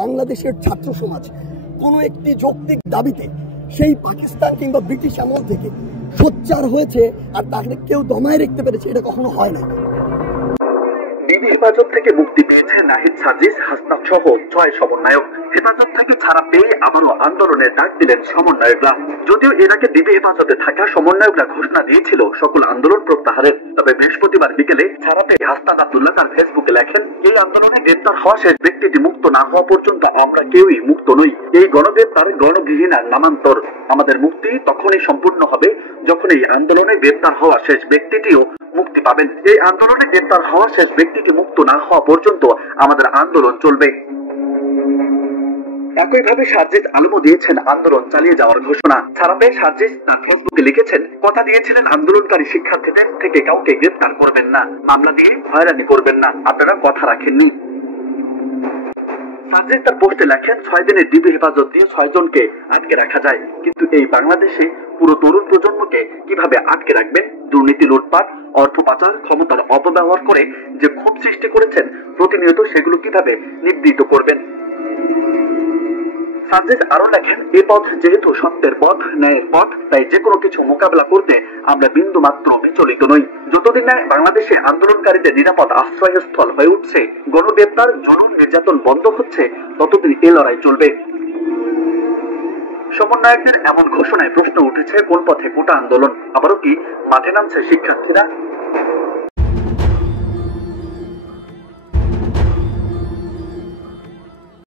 বাংলাদেশের ছাত্র সমাজ কোনো একটি যৌক্তিক দাবিতে সেই পাকিস্তান কিংবা ব্রিটিশ আমল থেকে সোচ্চার হয়েছে আর তাকে কেউ দমায় রাখতে পেরেছে, এটা কখনো হয় না। বিধি হেফাজত থেকে মুক্তি পেয়েছে নাহিদ সার্জিস, হাসনাত সহ 6 সমন্বয়ক। হেফাজত থেকে ছাড়া পেয়ে আবারও আন্দোলনের ডাক দিলেন সমন্বয়করা। যদিও এর আগে বিধি হেফাজতে থাকা সমন্বয়করা ঘোষণা দিয়েছিল সকল আন্দোলন প্রত্যাহারের, তবে বৃহস্পতিবার বিকেলে ছাড়া পেয়ে হাসনাত আব্দুল্লাহ তার ফেসবুকে লেখেন, এই আন্দোলনে গ্রেপ্তার হওয়া শেষ ব্যক্তিটি মুক্ত না হওয়া পর্যন্ত আমরা কেউই মুক্ত নই। এই গণগ্রেপ্তার গণবিহীনার নামান্তর। আমাদের মুক্তি তখনই সম্পূর্ণ হবে যখন এই আন্দোলনে গ্রেপ্তার হওয়া শেষ ব্যক্তিটিও মুক্তি পাবেন। এই আন্দোলনে গ্রেপ্তার হওয়া শেষ ব্যক্তিটি মুক্ত না হওয়া পর্যন্ত আমাদের আন্দোলন চলবে। একইভাবে সার্জিস আলমও দিয়েছেন আন্দোলন চালিয়ে যাওয়ার ঘোষণা। ছাড়া পেয়ে সার্জিস তার ফেসবুকে লিখেছেন, কথা দিয়েছিলেন আন্দোলনকারী শিক্ষার্থীদের থেকে কাউকে গ্রেপ্তার করবেন না, মামলা দিয়ে হয়রানি করবেন না, আপনারা কথা রাখেননি। সার্জিস তার পোস্টে লেখেন, 6 দিনের ডিবি হেফাজত দিয়ে 6 জনকে আটকে রাখা যায়, কিন্তু এই বাংলাদেশে পুরো তরুণ প্রজন্মকে কিভাবে আটকে রাখবেন? দুর্নীতি, লুটপাট, অর্থ পাচার, ক্ষমতার অপব্যবহার করে যে ক্ষোভ সৃষ্টি করেছেন, প্রতিনিয়ত সেগুলো কিভাবে নিবৃত করবেন? সার্জিস আরো লেখেন, এই পথ যেহেতু সত্যের পথ, ন্যায়ের পথ, তাই যে কোনো কিছু মোকাবেলা করতে আমরা বিন্দু মাত্র বিচলিত নই। যতদিন না বাংলাদেশে আন্দোলনকারীদের নিরাপদ আশ্রয়স্থল হয়ে উঠছে, গণগ্রেপ্তার, জনন নির্যাতন বন্ধ হচ্ছে, ততদিন এই লড়াই চলবে। সমন্বয়কদের এমন ঘোষণায় প্রশ্ন উঠেছে, কোন পথে গোটা আন্দোলন? আবারও কি মাঠে নামছে শিক্ষার্থীরা?